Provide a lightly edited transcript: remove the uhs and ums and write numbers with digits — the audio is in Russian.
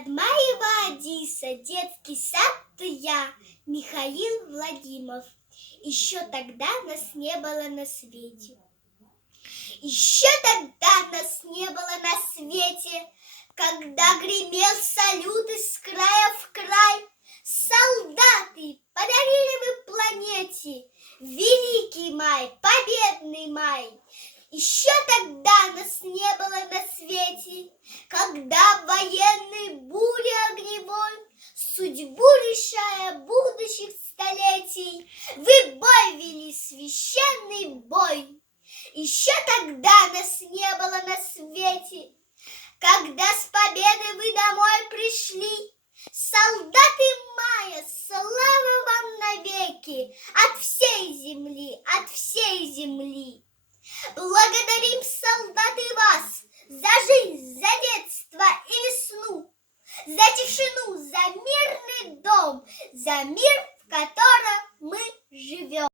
Подмаева Одисса, детский сад я, Михаил Владимиров. Еще тогда нас не было на свете. Еще тогда нас не было на свете, когда гремел салют из края в край. Солдаты, подарили вы планете великий май, победный май. Еще тогда нас не было на свете, когда военной бури огневой, судьбу решая будущих столетий, вы бой вели, священный бой. Еще тогда нас не было на свете, когда с победой вы домой пришли. Солдаты мая, слава вам навеки, от всей земли, от всей земли. Благодарим, солдаты, вас за жизнь, за детство и весну, за тишину, за мирный дом, за мир